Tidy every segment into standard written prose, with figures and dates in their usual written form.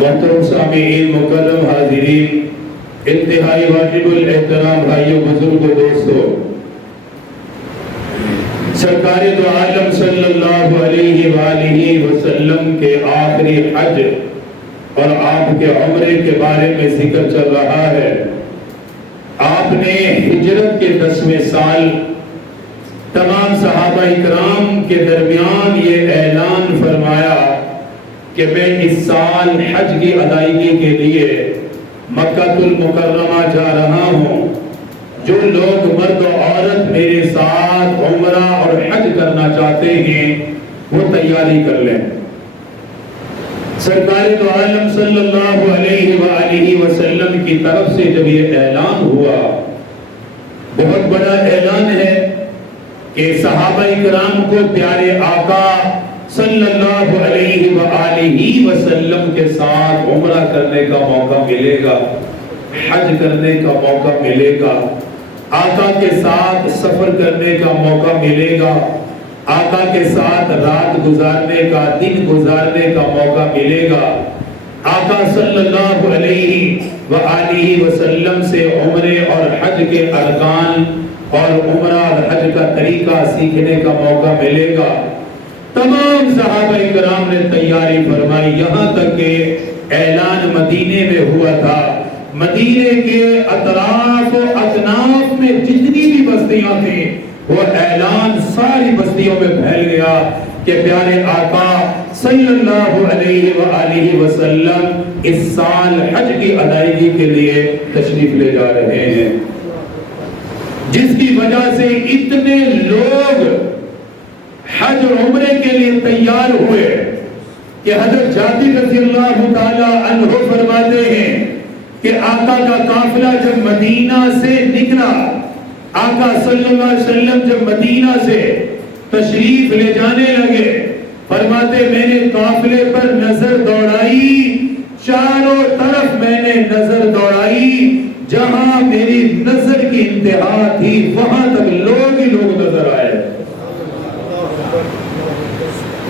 محترم سامعین، مکرم حاضرین، انتہائی واجب الاحترام بھائیوں، بزرگوں، دوستوں، سرکار دو عالم صلی اللہ علیہ وآلہ وسلم کے آخری حج اور آپ کے عمرے کے بارے میں ذکر چل رہا ہے۔ آپ نے ہجرت کے 10ویں سال تمام صحابہ اکرام کے درمیان یہ اعلان فرمایا کہ میں اس سال حج کی ادائیگی کے لیے مکہ المکرمہ جا رہا ہوں۔ جو لوگ مرد و عورت میرے ساتھ عمرہ اور حج کرنا چاہتے ہیں وہ تیاری کر لیں۔ سرکار دو عالم صلی اللہ علیہ وآلہ وسلم کی طرف سے جب یہ اعلان ہوا، بہت بڑا اعلان ہے کہ صحابہ اکرام کو پیارے آقا صلی اللہ علیہ وآلہ وسلم کے ساتھ عمرہ کرنے کا موقع ملے گا، حج کرنے کا موقع ملے گا، آقا کے ساتھ سفر کرنے کا موقع ملے گا، آقا کے ساتھ رات گزارنے کا، دن گزارنے کا موقع ملے گا، آقا صلی اللہ علیہ وآلہ وسلم سے عمرے اور حج کے ارکان اور عمرہ اور حج کا طریقہ سیکھنے کا موقع ملے گا۔ تمام صحابہ اکرام نے تیاری فرمائی، یہاں تک کہ اعلان مدینے میں ہوا تھا۔ مدینے کے اطراف و اکناف میں جتنی بھی بستیاں تھیں وہ اعلان ساری بستیوں میں پھیل گیا کہ پیارے آقا صلی اللہ علیہ وآلہ وسلم اس سال حج کی ادائیگی کے لیے تشریف لے جا رہے ہیں، جس کی وجہ سے اتنے لوگ حج اور عمرے کے لیے تیار ہوئے کہ حضرت جابر رضی اللہ تعالی عنہ فرماتے ہیں کہ آقا کا قافلہ جب مدینہ سے نکلا، آقا صلی اللہ علیہ وسلم جب مدینہ سے تشریف لے جانے لگے، فرماتے میں نے قافلے پر نظر دوڑائی، چاروں طرف میں نے نظر دوڑائی، جہاں میری نظر کی انتہا تھی وہاں تک لوگ ہی لوگ نظر آئے۔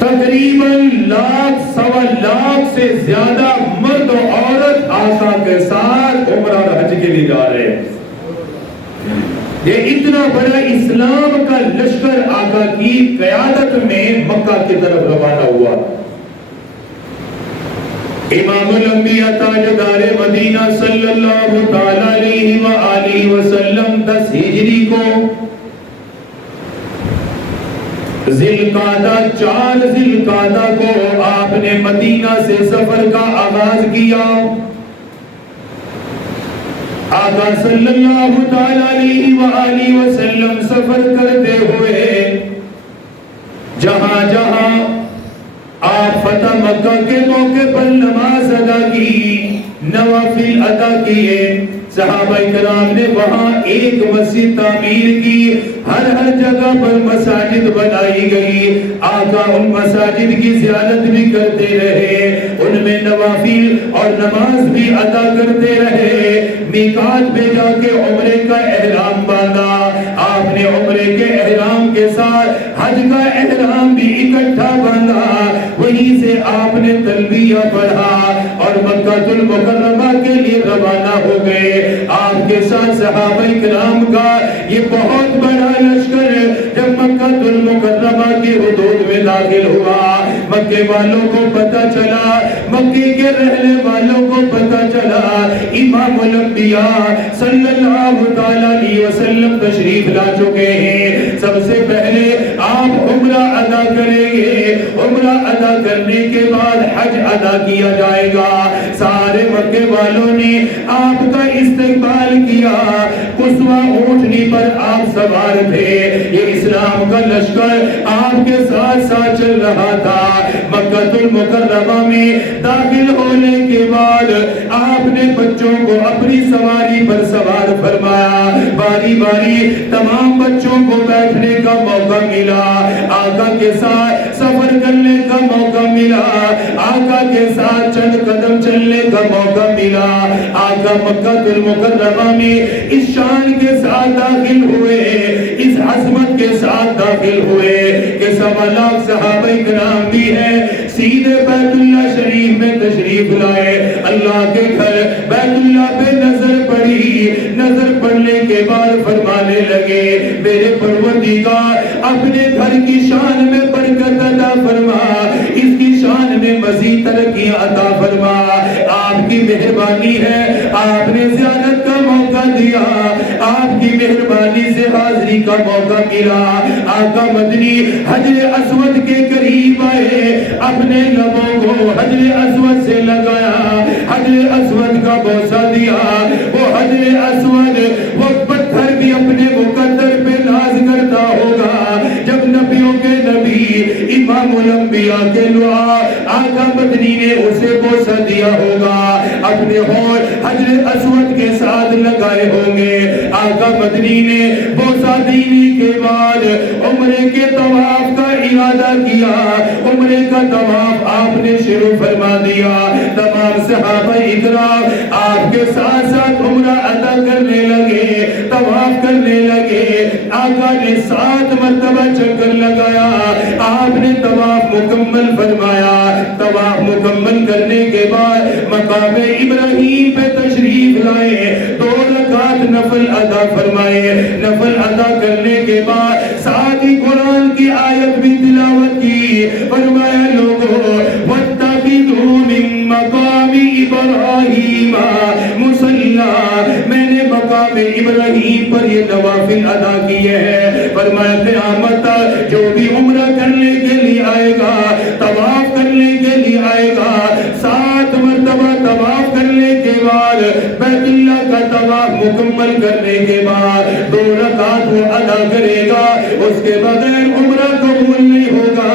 تقریباً 1,00,000 سے زیادہ مرد و عورت آقا کے ساتھ عمرہ اور حج کے لیے جا رہے ہیں۔ یہ اتنا بڑا اسلام کا لشکر آقا کی قیادت میں مکہ کی طرف روانہ ہوا۔ امام الانبیاء تاجدار مدینہ صلی اللہ تعالی علیہ وآلہ وسلم 10 ہجری کو چار ذی القعدہ کو آپ نے مدینہ سے سفر کا آغاز کیا۔ آقا صلی اللہ تعالی علیہ وآلہ وسلم سفر کرتے ہوئے جہاں جہاں آپ فتح مکہ کے موقع پر نماز ادا کی، نوافل ادا کیے، صحابہ کرام نے وہاں ایک مسجد تعمیر کی، ہر جگہ پر مساجد بنائی گئی، آقا ان مساجد کی زیارت بھی کرتے رہے، ان میں نوافل اور نماز بھی ادا کرتے رہے، میقات پہ جا کے عمرے کا احرام باندھا، آپ نے عمرے کے احرام کے ساتھ حج کا احرام بھی اکٹھا باندھا، وہیں سے آپ نے تلبیہ پڑھا اور مکہ المکرمہ کے لیے روانہ ہو گئے۔ آپ کے ساتھ صحابہ کرام کا یہ بہت بڑا لشکر جب مکہ المکرمہ کی حدود میں داخل ہوا، مکے والوں کو پتہ چلا، مکے کے رہنے والوں کو پتہ چلا امام الانبیاء صلی اللہ تعالی علیہ وسلم تشریف لا چکے ہیں، سب سے پہلے آپ عمرہ ادا کریں گے، عمرہ ادا کرنے کے بعد حج ادا کیا جائے گا۔ سارے مکے والوں نے آپ کا استقبال کیا، قصوہ اونٹنی پر آپ سوار تھے، یہ اسلام کا لشکر آپ کے ساتھ ساتھ چل رہا تھا۔ مکہ المکرمہ میں داخل ہونے کے بعد آپ نے بچوں کو اپنی سواری پر سوار فرمایا، باری باری تمام بچوں کو بیٹھنے کا موقع ملا، آقا کے ساتھ سفر کرنے کا موقع ملا، آقا کے ساتھ چند قدم چلنے کا موقع ملا۔ آقا مکہ المکرمہ میں اس شان کے ساتھ داخل ہوئے، اس عظمت کے ساتھ داخل ہوئے کہ 1.25 لاکھ صحابہ کرام بھی ہیں، سیدھے بیت اللہ شریف میں تشریف لائے، اللہ کے گھر بیت اللہ پہ نظر پڑی، نظر پڑنے کے بعد فرمانے لگے میرے پروردگار اپنے گھر کی شان میں برکت عطا فرما، اس کی شان میں مزید ترقی عطا فرما، آپ کی مہربانی ہے، آپ نے زیارت کا موقع دیا، آپ کی مہربانی سے حاضری کا موقع ملا، آقا مدنی حجر اسود کے قریب آئے، اپنے لبوں کو حجر اسود سے لگایا، حجر اسود کا بوسہ دیا، وہ حجر اسود وہ پتھر بھی اپنے مقدر پہ ناز کرتا ہوگا، جب نبیوں کے نبی امام الانبیاء کے دعا آقا مدنی نے اسے بوسہ دیا ہوگا، اپنے ہونٹ حجر اسود کے ساتھ لگائے ہوں گے، آقا مدنی نے بوسہ دینے کے بعد عمرے کے طواف کا ارادہ کیا، عمرے کا طواف آپ نے شروع فرما دیا، تمام صحابہ اکرام آپ کے ساتھ ساتھ عمرہ ادا کرنے لگے، طواف کرنے لگے، آقا نے 7 مرتبہ چکر لگایا، آپ نے طواف مکمل فرمایا، طواف مکمل کرنے کے بعد مقام ابراہیم پہ تشریف لائے، 2 رکعت نفل ادا فرمائے، نفل ادا کرنے کے بعد ساتھ ہی قرآن کی آیت بھی تلاوت کی، فرمایا لوگوں وَاتَّخِذُوا مِن مَّقَامِ إِبْرَاهِيمَ مُصَلًّى، میں نے مقام ابراہیم پر یہ نوافل ادا کیے ہیں، فرمایا قیامت جو بھی عمرہ کرنے کے لیے آئے گا، طواف کرنے کے لیے آئے گا، 7 مرتبہ طواف کرنے کے بعد بیت اللہ کا طواف مکمل کرنے کے بعد 2 رکعت وہ ادا کرے گا، اس کے بغیر عمرہ قبول نہیں ہوگا،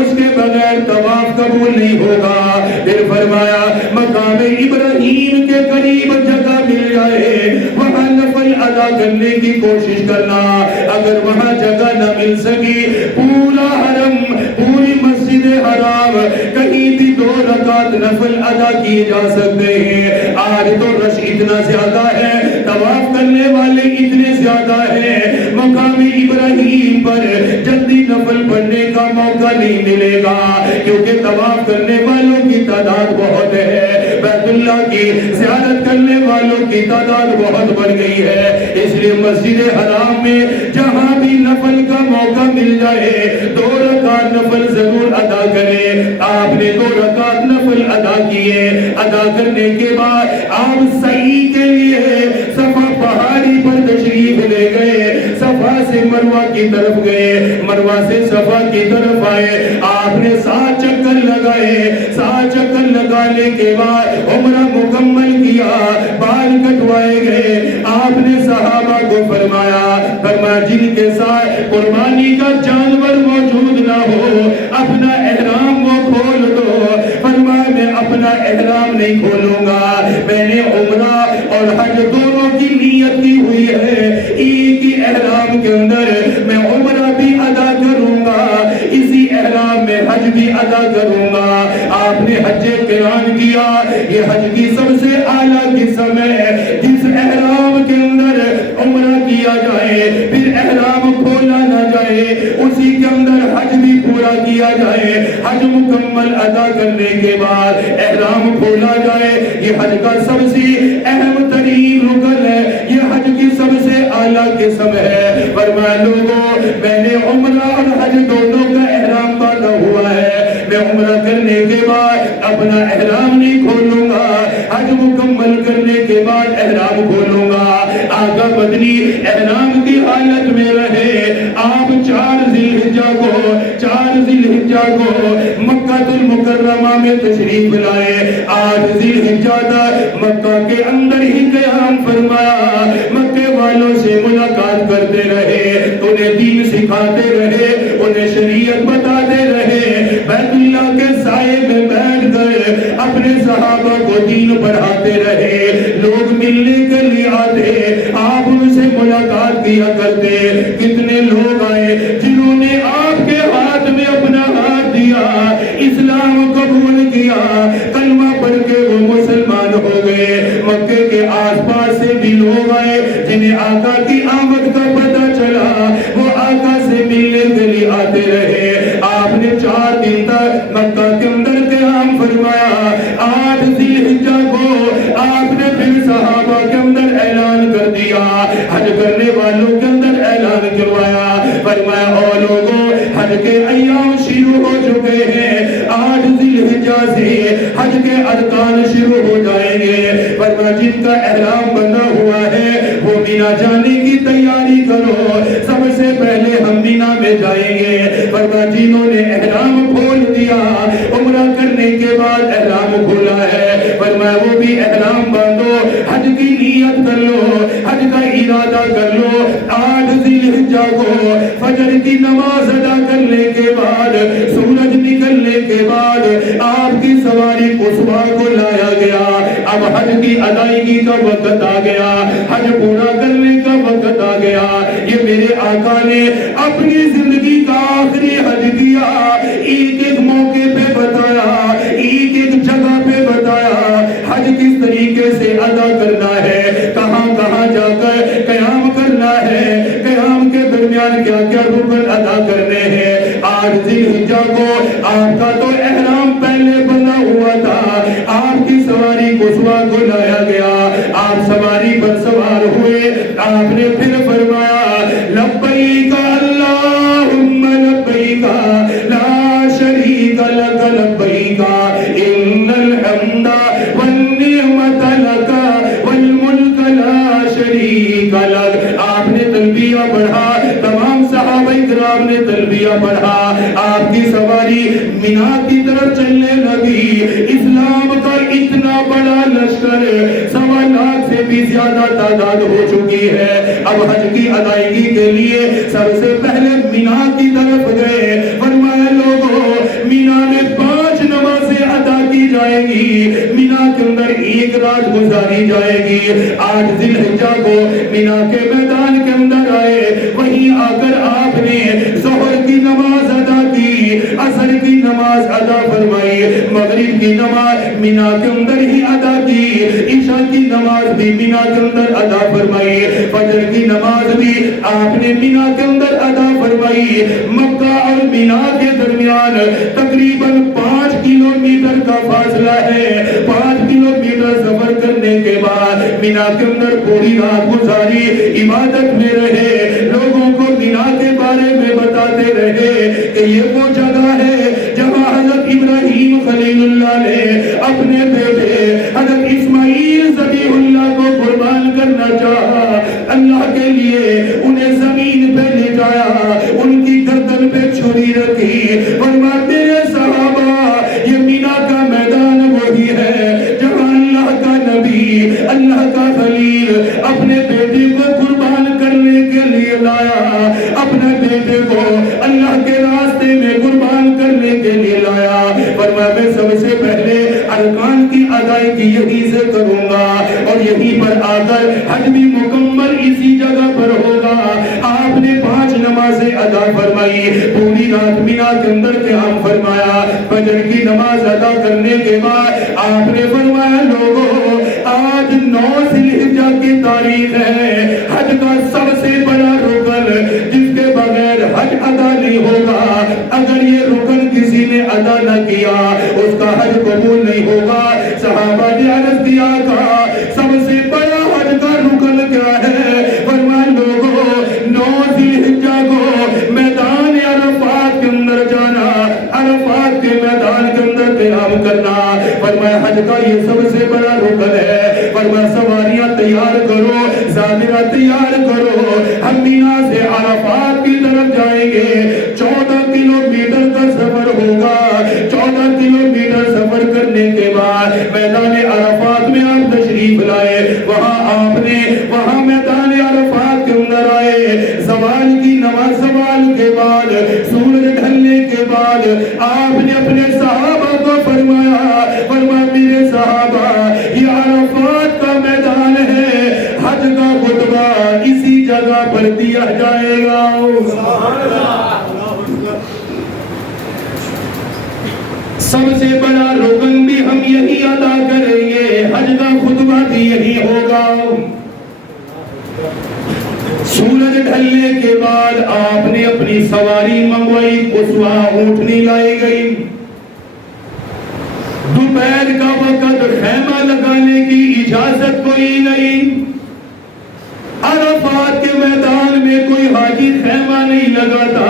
اس کے بغیر طواف قبول نہیں ہوگا، پھر فرمایا مقام ابراہیم کے قریب جگہ مل جائے وہاں نفل ادا کرنے کی کوشش کرنا، اگر وہاں جگہ نہ مل سکی پورا حرم پوری مسجد حرام کہیں بھی 2 رکعت نفل ادا کیے جا سکتے ہیں، آج تو رش اتنا زیادہ ہے، طواف کرنے والے اتنے زیادہ ہیں، مقام ابراہیم پر جلدی نفل پڑھنے کا موقع نہیں ملے گا، کیونکہ طواف کرنے والوں کی تعداد بہت ہے، بیت اللہ کی زیارت کرنے والوں کی تعداد بہت بڑھ گئی ہے، اس لیے مسجد حرام میں جہاں بھی نفل کا موقع مل جائے 2 رکعت نفل ضرور ادا کریں، آپ نے 2 رکعت نفل ادا کیے، ادا کرنے کے بعد آپ سعی کے لیے صفا پہاڑی پر تشریف لے گئے، صفا سے مروہ کی طرف گئے، مروہ سے صفا کی طرف آئے، آپ نے 7 چکر لگائے، 7 چکر لگانے کے بعد عمرہ مکمل کیا، بال کٹوائے گئے، آپ نے صحابہ کو فرمایا جن کے ساتھ قربانی کا جانور موجود نہ ہو اپنا احرام وہ کھول دو، فرمایا میں اپنا احرام نہیں کھولوں گا، میں نے عمرہ اور حج دونوں کی نیت کی ہوئی ہے، ایک ہی احرام کے اندر میں عمرہ بھی ادا کروں گا، اسی احرام میں حج بھی ادا کروں گا، آپ نے حج قران کیا، یہ حج کی سب سے اعلیٰ قسم ہے، جس احرام کے اندر عمرہ کیا جائے پھر احرام کھولا نہ جائے، اسی کے اندر حج بھی پورا کیا جائے، حج مکمل ادا کرنے کے بعد احرام کھولا جائے، یہ حج کا سب سے اہم ترین رکن ہے، یہ حج کی سب سے اعلیٰ قسم ہے، فرمایا لوگوں میں نے عمرہ اور حج دونوں کا احرام باندھا ہوا ہے، میں عمرہ کرنے کے بعد اپنا احرام نہیں کھولوں گا، حج مکمل کرنے کے بعد احرام کھولوں گا، آقا مدنی احرام کی حالت میں رہے، آپ 4 ذی الحجہ کو مکہ المکرمہ میں تشریف لائے، 8 ذی الحجہ تک مکہ کے اندر ہی قیام فرمایا، مکے والوں سے ملاقات کرتے رہے، انہیں دین سکھاتے رہے، انہیں شریعت بتاتے رہے، بیت اللہ کے سائے میں بیٹھ کر اپنے صحابہ کو دین پڑھاتے رہے، لوگ ملنے کے لیے آتے، آپ ان سے ملاقات کیا کرتے، کتنے لوگ آئے جنہوں نے آپ کے ہاتھ میں اپنا ہاتھ دیا، اسلام قبول کیا، کلمہ پڑھ کے وہ مسلمان ہو گئے، مکے کے آس پاس سے بھی لوگ آئے جنہیں آقا کی آمد کا پتہ چلا، الحجہ کو آپ نے پھر صحابہ کے اندر اعلان کر دیا، حج کرنے والوں کے اندر اعلان کروایا، فرمایا او لوگوں حج کے ایام شروع ہو چکے ہیں، آج ذی الحجہ سے حج کے ارکان شروع ہو جائیں گے، فرمایا جن کا احرام بندھا ہوا ہے وہ مینا جانے کی تیاری کرو، سب سے پہلے ہم مینا میں جائیں گے، فرمایا جنہوں نے احرام کھول دیا عمرہ کرنے کے بعد احرام کھولا ہے، فرمایا وہ بھی احرام باندھو، حج کی نیت کر لو، حج کا ارادہ کر لو، آج ذی الحجہ کو فجر کی نماز ادا کرنے کے بعد سورج نکلنے کے بعد آپ کی سواری قصویٰ کو لایا گیا، اب حج کی ادائیگی کا وقت آ گیا، حج پورا کرنے کا وقت آ گیا، یہ میرے آقا نے اپنی زندگی کا آخری حج کیا، ایک ایک موقع پہ بتایا، ایک ایک جگہ پہ بتایا حج کس طریقے سے ادا کرنا ہے، کہاں کہاں جا کر قیام کرنا ہے، قیام کے درمیان کیا کیا رکن ادا کرنے ہیں۔ آج ذی الحجہ کو آپ کا تو احرام پہلے بنا ہوا تھا، آپ کی سواری قصویٰ کو لایا گیا، آپ سواری پر سوار ہوئے، آپ نے پھر فرمایا لبیک اللہم لبیک لا شریک لک لبیک ان الحمد والنعمت لک والملک لا شریک لک۔ آپ نے تلبیہ پڑھا، تمام صحابہ کرام نے تلبیہ پڑھا، آپ کی سواری مینا کی طرف چلنے لگی، اسلام کا اتنا بڑا لشکر 1.25 لاکھ سے بھی زیادہ تعداد ہو چکی ہے، اب حج کی ادائیگی کے لیے سب سے پہلے مینا کی طرف گئے، فرمایا لوگوں مینا میں 5 نمازیں ادا کی جائیں گی، مینا کے اندر 1 رات گزاری جائے گی۔ آج ذی الحجہ کو مینا کے میدان کے اندر آئے، وہیں آ کر آپ نے ظہر کی نماز ادا کی، عصر کی نماز ادا فرمائی، مغرب کی نماز مینا کے اندر ہی ادا کی، عشاء کی نماز بھی مینا کے اندر ادا فرمائی، فجر کی نماز بھی آپ نے مینا کے اندر ادا فرمائی۔ مکہ اور مینا کے درمیان تقریباً 5 کلومیٹر کا فاصلہ ہے، 5 کلومیٹر سفر کرنے کے بعد مینا کے اندر پوری رات گزاری، عبادت میں رہے، لوگوں کو مینا کے بارے میں بتاتے رہے کہ یہ وہ جگہ ہے جہاں حضرت ابراہیم خلیل اللہ نے اپنے بیٹے حضرت اسماعیل ذبیح اللہ کو قربان کرنا چاہا، اللہ کے لیے انہیں زمین پہ لے جایا، ان کی گردن پہ چھری رکھی، فرمایا میرے صحابہ یہ مینا کا میدان وہی ہے جہاں اللہ کا نبی، اللہ کا خلیل اپنے بیٹے کو قربان کرنے کے لیے لایا، اپنے بیٹے کو اللہ کے راستے میں قربان کرنے کے لیے لایا، فرمایا میں سب سے پہلے ارکان کی ادائیگی یہیں سے کروں گا اور یہیں پر آ کر حج بھی مکمل اسی جگہ پر ہوگا۔ آپ نے 5 نمازیں ادا فرمائی، پوری رات مینا کے اندر قیام فرمایا، فجر کی نماز ادا کرنے کے بعد آپ نے فرمایا لوگوں آج 9 ذی الحجہ کی تاریخ ہے، حج کا سب سے بڑا رکن جس کے بغیر حج ادا نہیں ہوگا، اگر یہ رکن کسی نے ادا نہ کیا اس کا حج قبول نہیں ہوگا۔ صحابہ نے عرض کیا کہا سب سے بڑا حج کا رکن کیا ہے؟ فرمایا لوگوں 9 ذی الحجہ کو میدان عرفات کے اندر جانا، عرفات کے میدان کے اندر قیام کرنا، فرمایا حج کا یہ سب سے بڑا رکن ہے، فرمایا سواریاں تیار کرو، زادرہ تیار کرو، ہم مینا سے عرفات کی طرف جائیں گے، 14 کلومیٹر کا سفر ہوگا، 14 کلومیٹر سفر کرنے کے بعد میدان عرفات میں آپ تشریف لائے، وہاں میدان عرفات کے اندر آئے، زوال کی نماز زوال کے بعد سورج ڈھلنے کے بعد آپ نے اپنے صحابہ کو فرمایا میرے صحابہ یہ عرفات کا میدان ہے، حج کا خطبہ اسی جگہ پر دیا جائے گا۔ سب سے بڑا رکن بھی ہم یہی ادا کریں گے، حج کا خطبہ بھی یہی ہوگا۔ سورج ڈھلنے کے بعد آپ نے اپنی سواری منگوائی، قصویٰ اونٹنی لائی گئی، دوپہر کا وقت خیمہ لگانے کی اجازت کوئی نہیں. عرفات کے میدان میں کوئی حاجی خیمہ نہیں لگاتا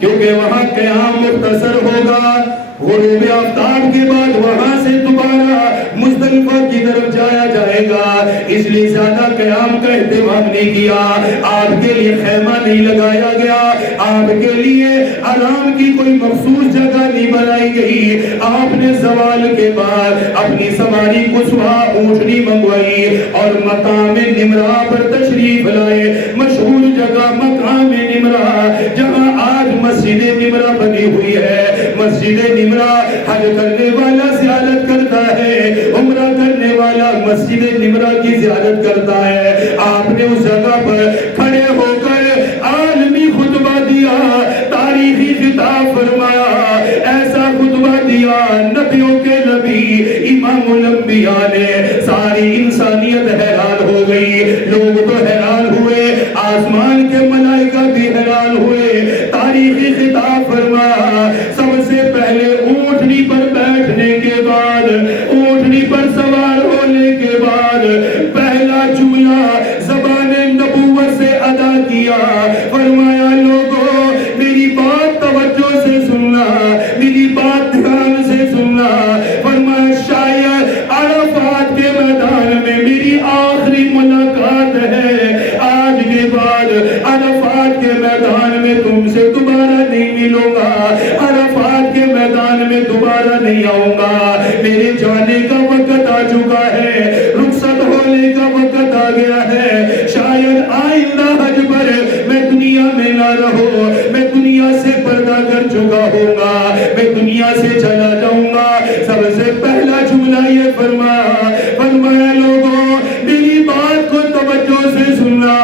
کیونکہ وہاں قیام مختصر ہوگا. غروب آفتاب کے بعد وہاں سے دوبارہ مزدلفہ کی طرف جایا جائے گا، اس لیے زیادہ قیام کا اہتمام نہیں کیا. آپ کے لیے خیمہ نہیں لگایا گیا، آپ کے لیے آرام کی کوئی مخصوص جگہ نہیں بنائی گئی. آپ نے زوال کے بعد اپنی سواری قصویٰ اونٹنی منگوائی اور مقام نمرہ پر تشریف لائے. مشہور جگہ مقام نمرہ جہاں آج مسجد نمرہ بنی ہوئی ہے. مسجد نمرہ حج کرنے والا زیارت کرتا ہے، عمرہ کرنے والا مسجد نمرہ کی زیارت کرتا ہے. آپ نے اس جگہ پر کھڑے ہو کر عالمی خطبہ دیا، تاریخی خطاب فرمایا. ایسا خطبہ دیا نبیوں کے نبی امام الانبیاء نے. ساری انسانیت حیران ہو گئی. لوگ تو حیران ہوئے، آسمان کے ملائکہ بھی حیران ہوئے. تاریخی خطاب فرمایا. سب سے پہلے اونٹنی پر بیٹھنے کے بعد، اونٹنی پر سوار ہونے کے بعد پہلا جملہ زبان نبوت سے ادا کیا. فرمایا لوگوں میری بات توجہ سے سننا، میری بات دھیان سے سننا. فرمایا شاید عرفات کے میدان میں میری آخری ملاقات ہے. آج کے بعد عرفات کے میدان میں تم سے دوبارہ نہیں ملوں گا، عرفات کے میدان میں دوبارہ نہیں آؤں گا. میرے جانے کا وقت آ چکا ہے، رخصت ہونے کا وقت آ گیا ہے. شاید آئندہ حج پر میں دنیا میں نہ رہوں، میں دنیا سے پردہ کر چکا ہوں گا، میں دنیا سے چلا جاؤں گا. سب سے پہلا جملہ یہ فرمایا لوگوں میری بات کو توجہ سے سننا.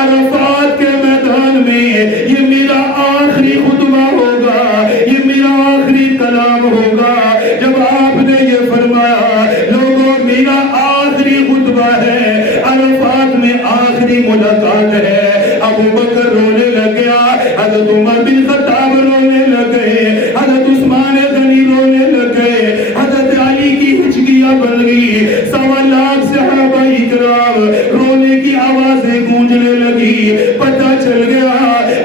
عرفات کے میدان میں یہ میرا آخری خطبہ ہوگا، یہ میرا آخری کلام ہوگا. جب آپ نے یہ فرمایا لوگوں میرا آخری خطبہ ہے، عرفات میں آخری ملاقات ہے. ابو بکر رونے لگ گیا، حضرت عمر بن خطاب رونے لگ گئے، حضرت عثمان غنی رونے لگ گئے، حضرت علی کی ہچکیاں بن گئی. 1.25 لاکھ صحابہ اکرام رونے کی آوازیں گونجنے لگی. پتہ چل گیا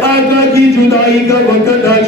آقا کی جدائی کا وقت آ